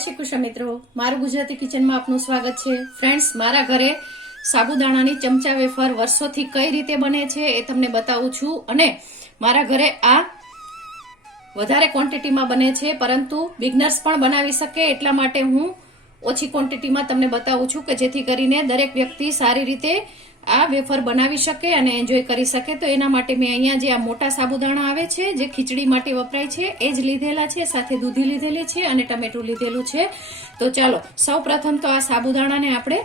શ્રી કૃષ્ણ મિત્રો, મારું ગુજરાતી કિચનમાં આપનું સ્વાગત છે। ફ્રેન્ડ્સ, મારા ઘરે સાબુદાણાની ચમચા વેફર વર્ષોથી કઈ રીતે બને છે એ તમને બતાવું છું। અને મારા ઘરે આ વધારે ક્વોન્ટિટીમાં બને છે, પરંતુ બિગનર્સ પણ બનાવી શકે એટલા માટે હું ઓછી ક્વોન્ટિટીમાં તમને બતાવું છું કે જેથી કરીને દરેક વ્યક્તિ સારી રીતે આ વેફર બનાવી શકે અને એન્જોય કરી શકે। તો એના માટે મેં અહીંયા જે આ મોટા સાબુદાણા આવે છે જે ખીચડી માટે વપરાય છે એ જ લીધેલા છે, સાથે દૂધી લીધેલી છે અને ટમેટું લીધેલું છે। તો ચાલો સૌ પ્રથમ તો આ સાબુદાણાને આપણે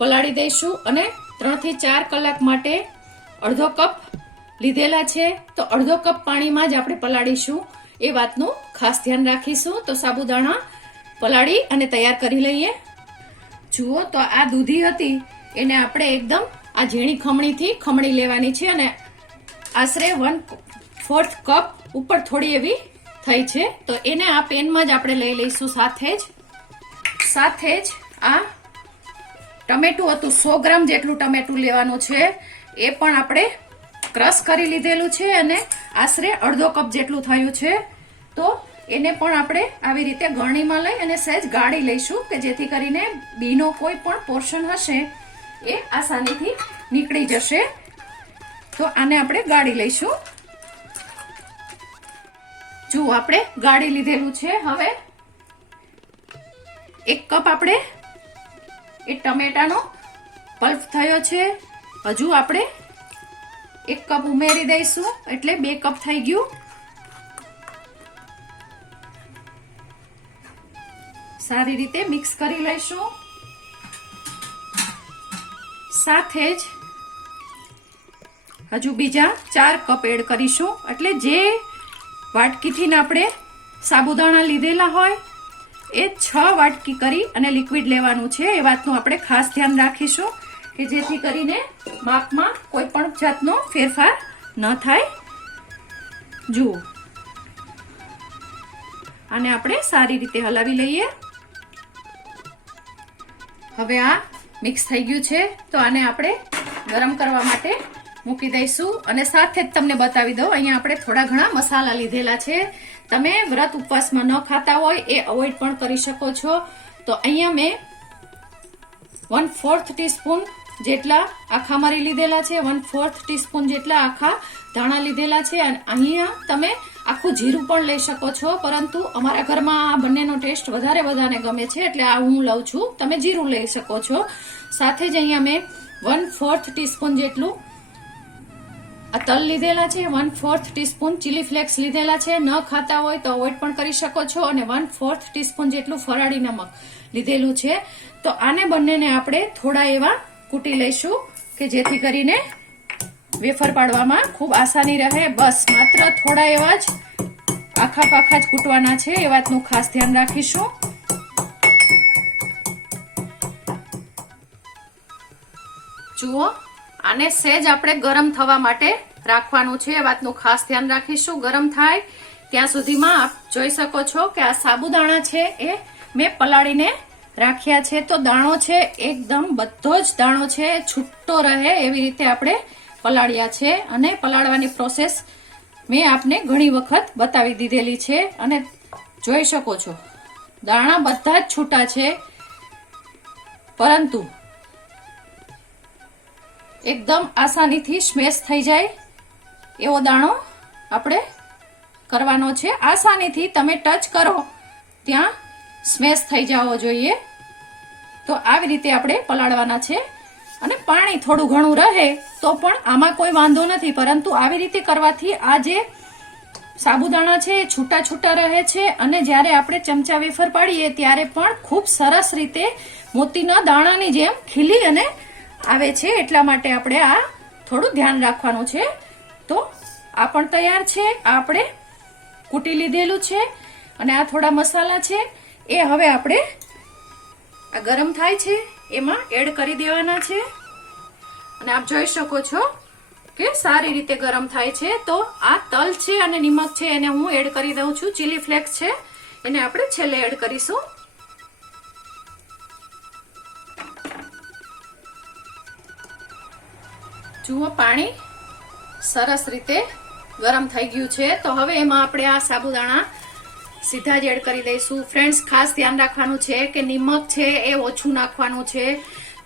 પલાળી દઈશું અને 3 થી 4 કલાક માટે અડધો કપ લીધેલા છે, તો અડધો કપ પાણીમાં જ આપણે પલાળીશું એ વાતનું ખાસ ધ્યાન રાખીશું। તો સાબુદાણા પલાળી અને તૈયાર કરી લઈએ। જુઓ તો આ દૂધી હતી એને આપણે એકદમ આ ઝીણી ખમણીથી ખમણી લેવાની છે અને આશરે 1/4 કપ ઉપર થોડી એવી થઈ છે, તો એને આ પેનમાં જ આપણે લઈ લઈશું। સાથે જ આ ટમેટું હતું 100 ગ્રામ જેટલું ટમેટું લેવાનું છે, એ પણ આપણે ક્રશ કરી લીધેલું છે અને આશરે અડધો કપ જેટલું થયું છે। તો એને પણ આપણે આવી રીતે ગરણીમાં લઈ અને સહેજ ગાળી લઈશું કે જેથી કરીને બીનો કોઈ પણ પોર્શન હશે એ આસાનીથી નીકળી જશે। તો આને આપણે ગાળી લઈશું। જો આપણે ગાળી લીધેલું છે। હવે 1 કપ આપણે એ ટમેટાનો પલ્પ થયો છે, હજુ આપણે 1 કપ ઉમેરી દઈશું એટલે 2 કપ થઈ ગયું। સારી રીતે મિક્સ કરી લઈશું। સાથે જ હજુ બીજા 4 કપ એડ કરીશું, એટલે જે વાટકીથી આપણે સાબુદાણા લીધેલા હોય એ 6 વાટકી કરી અને લિક્વિડ લેવાનું છે। એ વાતનું આપણે ખાસ ધ્યાન રાખીશું કે જેથી કરીને માપમાં કોઈ પણ જાતનો ફેરફાર ન થાય। જુઓ, આને આપણે સારી રીતે હલાવી લઈએ। હવે આ મિક્સ થઈ ગયું છે, તો આને આપણે ગરમ કરવા માટે મૂકી દઈશું। અને સાથે જ તમને બતાવી દઉં, અહીંયા આપણે થોડા ઘણા મસાલા લીધેલા છે। તમે વ્રત ઉપવાસમાં ન ખાતા હોય એ અવોઇડ પણ કરી શકો છો। તો અહીંયા મેં 1/4 ટીસ્પૂન જેટલા આખા મરી લીધેલા છે, 1/4 ટીસ્પૂન જેટલા આખા ધાણા લીધેલા છે અને અહીંયા તમે આખું જીરું પણ લઈ શકો છો, પરંતુ અમારા ઘરમાં આ બંનેનો ટેસ્ટ વધારે બધાને ગમે છે એટલે આ હું લઉં છું, તમે જીરું લઈ શકો છો। સાથે જ અહીંયા મેં 1/4 ટીસ્પૂન જેટલું આ તલ લીધેલા છે, 1/4 ટીસ્પૂન ચીલી ફ્લેક્સ લીધેલા છે, ન ખાતા હોય તો અવોઇડ પણ કરી શકો છો, અને 1/4 ટીસ્પૂન જેટલું ફરાળી નમક લીધેલું છે। તો આને બંનેને આપણે થોડા એવા કૂટી લઈશું કે જેથી કરીને વેફર પાડવામાં ખૂબ આસાની રહે। બસ માત્ર થોડા એવા જ આખા પાખા જ કૂટવાના છે, એ વાતનું ખાસ ધ્યાન રાખીશું। જુઓ, આને સહેજ આપણે ગરમ થવા માટે રાખવાનું છે, એ વાતનું ખાસ ધ્યાન રાખીશું। ગરમ થાય ત્યાં સુધીમાં આપ જોઈ શકો છો કે આ સાબુદાણા છે એ મેં પલાળીને રાખ્યા છે, તો દાણો છે એકદમ બધો જ દાણો છે છૂટો રહે એવી રીતે આપણે પલાળ્યા છે। અને પલાળવાની પ્રોસેસ મેં આપને ઘણી વખત બતાવી દીધેલી છે અને જોઈ શકો છો દાણા બધા જ છૂટા છે, પરંતુ એકદમ આસાનીથી સ્મેશ થઈ જાય એવો દાણો આપણે કરવાનો છે। આસાનીથી તમે ટચ કરો ત્યાં સ્મેશ થઈ જવો જોઈએ, તો આવી રીતે આપણે પલાળવાના છે। અને પાણી થોડું ઘણું રહે તો પણ આમાં કોઈ વાંધો નથી, પરંતુ આવી રીતે કરવાથી આ જે સાબુદાણા છે એ છૂટા છૂટા રહે છે અને જ્યારે આપણે ચમચા વેફર પાડીએ ત્યારે પણ ખૂબ સરસ રીતે મોતીના દાણાની જેમ ખીલી અને આવે છે, એટલા માટે આપણે આ થોડું ધ્યાન રાખવાનું છે। તો આ પણ તૈયાર છે, આ આપણે કૂટી લીધેલું છે અને આ થોડા મસાલા છે એ હવે આપણે આ ગરમ થાય છે એમાં એડ કરી દેવાના છે। અને આપ જોઈ શકો છો કે સારી રીતે ગરમ થાય છે। તો આ તલ છે અને નિમક છે એને હું એડ કરી દઉં છું, ચીલી ફ્લેક્સ છે એને આપણે છેલ્લે એડ કરીશું। જુઓ, પાણી સરસ રીતે ગરમ થઈ ગયું છે, તો હવે એમાં આપણે આ સાબુદાણા સીધા જ એડ કરી દઈશું. ફ્રેન્ડ્સ, ખાસ ધ્યાન રાખવાનું છે કે નિમક છે એ ઓછું નાખવાનું છે.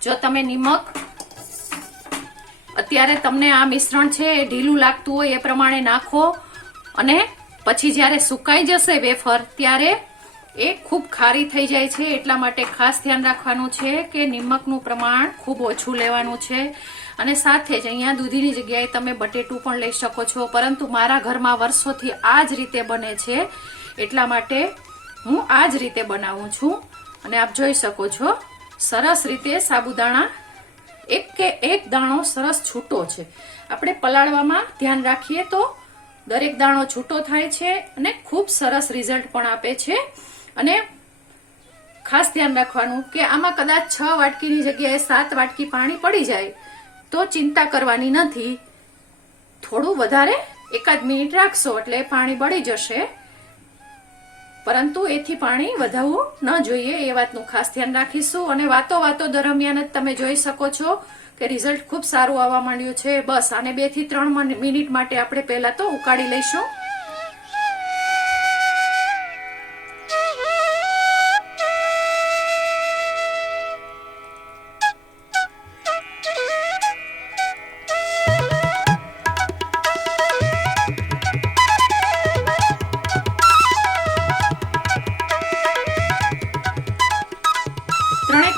જો તમે નિમક અત્યારે તમને આ મિશ્રણ છે એ ઢીલું લાગતું હોય એ પ્રમાણે નાખો અને પછી જ્યારે સુકાઈ જશે વેફર ત્યારે એ ખૂબ ખારી થઈ જાય છે. એટલા માટે ખાસ ધ્યાન રાખવાનું છે કે નિમકનું પ્રમાણ ખૂબ ઓછું લેવાનું છે. અને સાથે જ અહીંયા દૂધીની જગ્યાએ તમે બટેટું પણ લઈ શકો છો, પરંતુ મારા ઘરમાં વર્ષોથી આ જ રીતે બને છે એટલા માટે હું આ જ રીતે બનાવું છું. અને આપ જોઈ શકો છો સરસ રીતે સાબુદાણા એક કે એક દાણો સરસ છૂટો છે. આપણે પલાળવામાં ધ્યાન રાખીએ તો દરેક દાણો છૂટો થાય છે અને ખૂબ સરસ રિઝલ્ટ પણ આપે છે. અને ખાસ ધ્યાન રાખવાનું કે આમાં કદાચ 6 વાટકીની જગ્યાએ 7 વાટકી પાણી પડી જાય તો ચિંતા કરવાની નથી. થોડું વધારે 1 મિનિટ રાખશો એટલે પાણી બળી જશે, પરંતુ એથી પાણી વધારવું ન જોઈએ એ વાતનું ખાસ ધ્યાન રાખીશું. અને વાતો દરમિયાન જ તમે જોઈ શકો છો કે રિઝલ્ટ ખૂબ સારું આવવા માંડ્યું છે. બસ આને 2 થી 3 મિનિટ માટે આપણે પહેલા તો ઉકાળી લઈશું.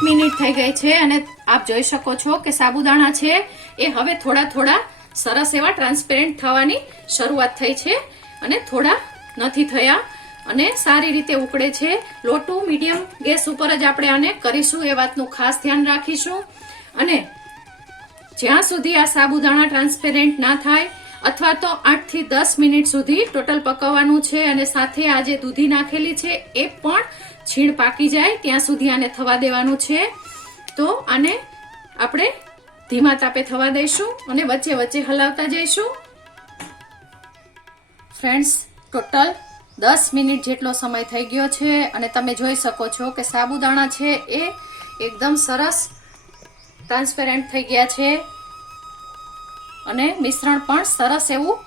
મિનિટ થઈ ગઈ છે અને આપ જોઈ શકો છો કે સાબુદાણા છે એ હવે થોડા સરસ એવા ટ્રાન્સપેરન્ટ થવાની શરૂઆત થઈ છે અને થોડા નથી થયા અને સારી રીતે ઉકળે છે. લો ટુ મીડિયમ ગેસ ઉપર જ આપણે આને કરીશું એ વાતનું ખાસ ધ્યાન રાખીશું. અને જ્યાં સુધી આ સાબુદાણા ટ્રાન્સપેરન્ટ ના થાય અથવા તો 8 થી 10 મિનિટ સુધી ટોટલ પકવવાનું છે. અને સાથે આ જે દૂધી નાખેલી છે એ પણ છીણ પાકી જાય ત્યાં સુધી આને થવા દેવાનું છે. તો આને આપણે ધીમા તાપે થવા દઈશું અને વચ્ચે વચ્ચે હલાવતા જઈશું. ફ્રેન્ડ્સ, ટોટલ 10 મિનિટ જેટલો સમય થઈ ગયો છે અને તમે જોઈ શકો છો કે સાબુદાણા છે એ એકદમ સરસ ટ્રાન્સપેરન્ટ થઈ ગયા છે અને મિશ્રણ પણ સરસ એવું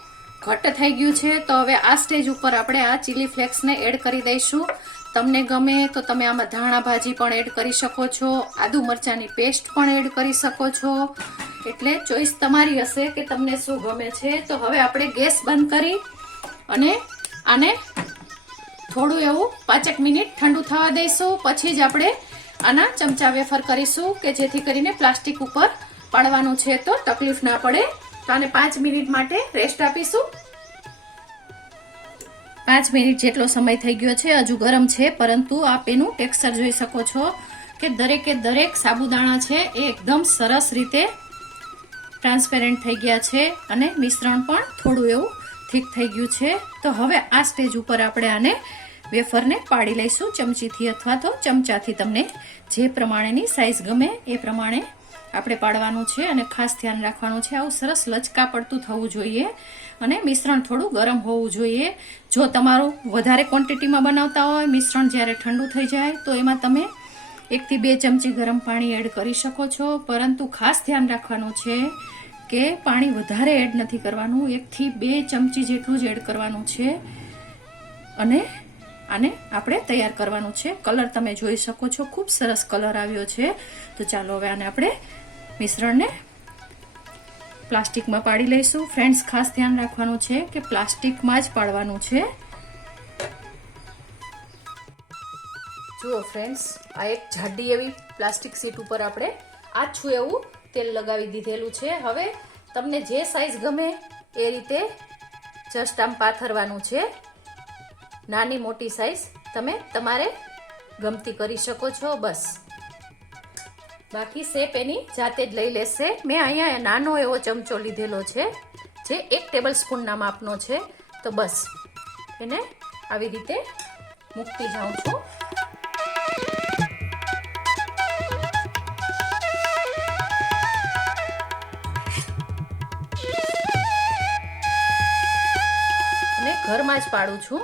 ઘટ્ટ થઈ ગયું છે. તો હવે આ સ્ટેજ ઉપર આપણે આ ચીલી ફ્લેક્સને એડ કરી દઈશું. તમને ગમે તો તમે આમાં ધાણા ભાજી પણ એડ કરી શકો છો, આદુ મરચાંની પેસ્ટ પણ એડ કરી શકો છો. એટલે ચોઈસ તમારી હશે કે તમને શું ગમે છે. તો હવે આપણે ગેસ બંધ કરી અને આને થોડું એવું 5 મિનિટ ઠંડુ થવા દઈશું. પછી જ આપણે આના ચમચા વેફર કરીશું કે જેથી કરીને પ્લાસ્ટિક ઉપર પાડવાનું છે તો તકલીફ ના પડે. તો આને 5 મિનિટ માટે રેસ્ટ આપીશું. 5 મિનિટ જેટલો સમય થઈ ગયો છે. હજુ ગરમ છે, પરંતુ આપ એનું ટેક્સચર જોઈ શકો છો કે દરેકે દરેક સાબુદાણા છે એ એકદમ સરસ રીતે ટ્રાન્સપેરન્ટ થઈ ગયા છે અને મિશ્રણ પણ થોડું એવું થીક થઈ ગયું છે. તો હવે આ સ્ટેજ ઉપર આપણે આને વેફરને પાડી લઈશું ચમચીથી અથવા તો ચમચાથી. તમને જે પ્રમાણેની સાઈઝ ગમે એ પ્રમાણે આપણે પાડવાનું છે. અને ખાસ ધ્યાન રાખવાનું છે આવું સરસ લચકા પડતું થવું જોઈએ અને મિશ્રણ થોડું ગરમ હોવું જોઈએ. જો તમારું વધારે ક્વોન્ટિટીમાં બનાવતા હોય મિશ્રણ જ્યારે ઠંડુ થઈ જાય તો એમાં તમે 1 થી 2 ચમચી ગરમ પાણી એડ કરી શકો છો, પરંતુ ખાસ ધ્યાન રાખવાનું છે કે પાણી વધારે એડ નથી કરવાનું. 1 થી 2 ચમચી જેટલું જ એડ કરવાનું છે અને આને આપણે તૈયાર કરવાનું છે. કલર તમે જોઈ શકો છો, ખૂબ સરસ કલર આવ્યો છે. તો ચાલો હવે આને આપણે મિશ્રણને પ્લાસ્ટિકમાં પાડી લઈશું. ફ્રેન્ડ્સ, ખાસ ધ્યાન રાખવાનું છે કે પ્લાસ્ટિકમાં જ પાડવાનું છે. જુઓ ફ્રેન્ડ્સ, આ એક જાડી એવી પ્લાસ્ટિક શીટ ઉપર આપણે આછું એવું તેલ લગાવી દીધેલું છે. હવે તમને જે સાઈઝ ગમે એ રીતે જસ્ટ આમ પાથરવાનું છે. નાની મોટી સાઈઝ તમે તમારે ગમતી કરી શકો છો. બસ બાકી શેપ એની જાતે જ લઈ લેશે. મેં અહીંયા નાનો એવો ચમચો લીધેલો છે જે 1 ટેબલ સ્પૂનના માપનો છે. તો બસ એને આવી રીતે મૂકતી જાઉં છું. અને ઘરમાં જ પાડું છું.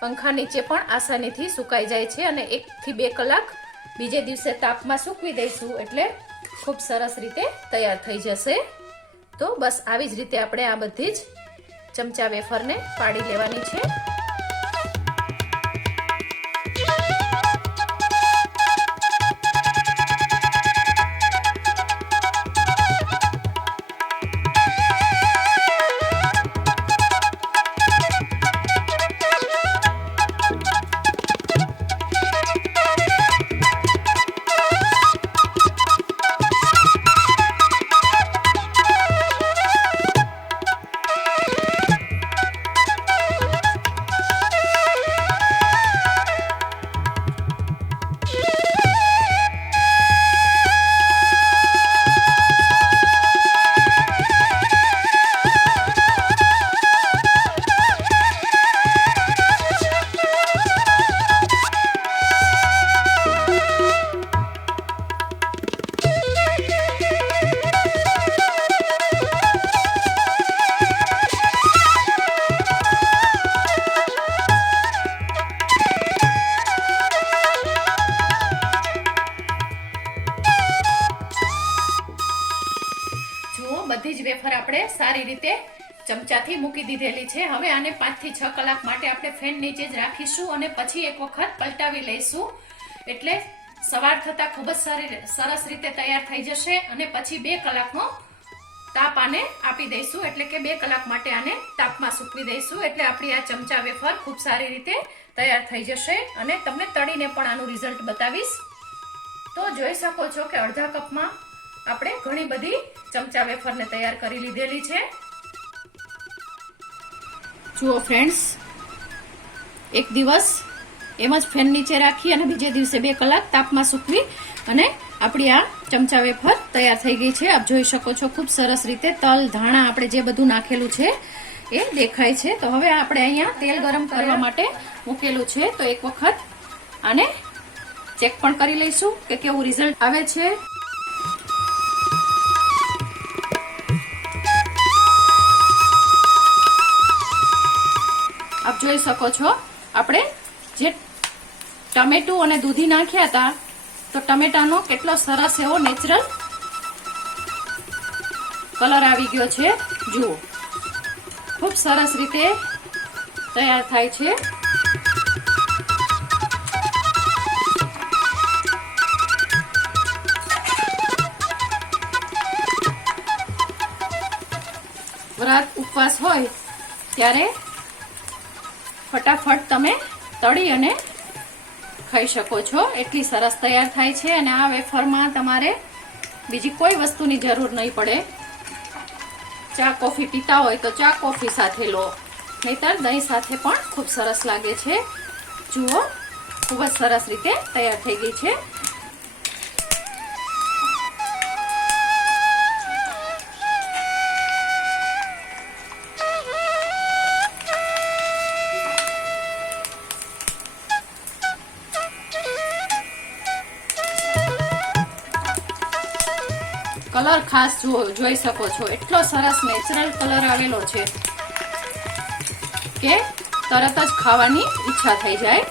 પંખા નીચે પણ આસાનીથી સુકાઈ જાય છે અને 1 થી 2 કલાક બીજે દિવસે તાપમાં સૂકવી દઈશું એટલે ખૂબ સરસ રીતે તૈયાર થઈ જશે. તો બસ આવી જ રીતે આપણે આ બધી જ ચમચા વેફરને પાડી લેવાની છે. બધી જ વેફર આપણે સારી રીતે ચમચાથી મૂકી દીધેલી છે. હવે આને 5 થી 6 કલાક માટે આપણે ફેન નીચે જ રાખીશું અને પછી એક વખત પલટાવી લઈશું. એટલે સવાર થતા ખૂબ જ સરસ રીતે તૈયાર થઈ જશે અને પછી 2 કલાકનો તાપ આને આપી દઈશું. એટલે કે 2 કલાક માટે આને તાપમાં સૂકવી દઈશું. એટલે આપણી આ ચમચા વેફર ખૂબ સારી રીતે તૈયાર થઈ જશે અને તમને તળીને પણ આનું રિઝલ્ટ બતાવીશ. તો જોઈ શકો છો કે અડધા કપમાં આપણે ઘણી બધી ચમચા વેફરને તૈયાર કરી લીધેલી છે. જુઓ ફ્રેન્ડ્સ, એક દિવસ એમ જ ફેન નીચે રાખી અને બીજે દિવસે 2 કલાક તાપમાં સૂકવી અને આપણી આ ચમચા વેફર તૈયાર થઈ ગઈ છે. આપ જોઈ શકો છો ખૂબ સરસ રીતે તલ ધાણા આપણે જે બધું નાખેલું છે એ દેખાય છે. તો હવે આપણે અહીંયા તેલ ગરમ કરવા માટે મૂકેલું છે. તો એક વખત આને ચેક પણ કરી લઈશું કે કેવું રિઝલ્ટ આવે છે. આપ જોઈ શકો છો આપણે જે ટમેટું અને દૂધી નાખ્યા હતા તો ટમેટાનો કેટલો સરસ એવો નેચરલ કલર આવી ગયો છે. જુઓ, ખૂબ સરસ રીતે તૈયાર થાય છે. વ્રત ઉપવાસ હોય ત્યારે ફટાફટ તમે તળી અને ખાઈ શકો છો. એટલી સરસ તૈયાર થાય છે અને આ વેફરમાં તમારે બીજી કોઈ વસ્તુની જરૂર નહીં પડે. ચા કોફી પીતા હોય તો ચા કોફી સાથે લો, નહીતર દહીં સાથે પણ ખૂબ સરસ લાગે છે. જુઓ, ખૂબ જ સરસ રીતે તૈયાર થઈ ગઈ છે. કલર ખાસ જોઈ શકો છો, એટલો સરસ નેચરલ કલર આવેલો છે કે તરત જ ખાવાની ઈચ્છા થઈ જાય.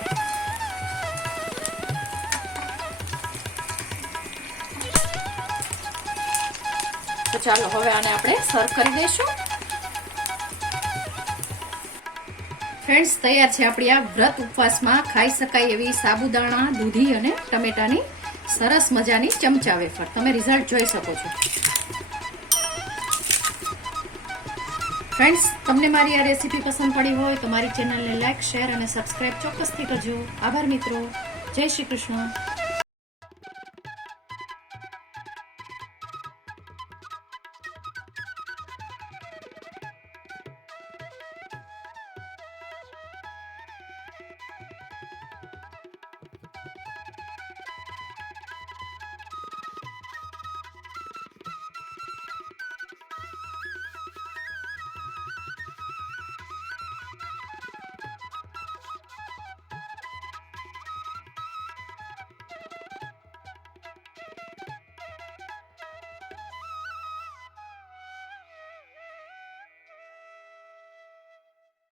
તો ચાલો હવે આને આપણે સર્વ કરી દઈશું. ફ્રેન્ડ્સ, તૈયાર છે આપણી આ વ્રત ઉપવાસમાં ખાઈ શકાય એવી સાબુદાણા, દૂધી અને ટમેટાની સરસ મજાની ચમચા વેફર. તમે રિઝલ્ટ જોઈ શકો છો. ફ્રેન્ડ્સ, તમને મારી આ રેસીપી પસંદ પડી હોય તો મારી ચેનલને લાઈક, શેર અને સબસ્ક્રાઇબ ચોક્કસથી કરજો. આભાર મિત્રો. જય શ્રી કૃષ્ણ.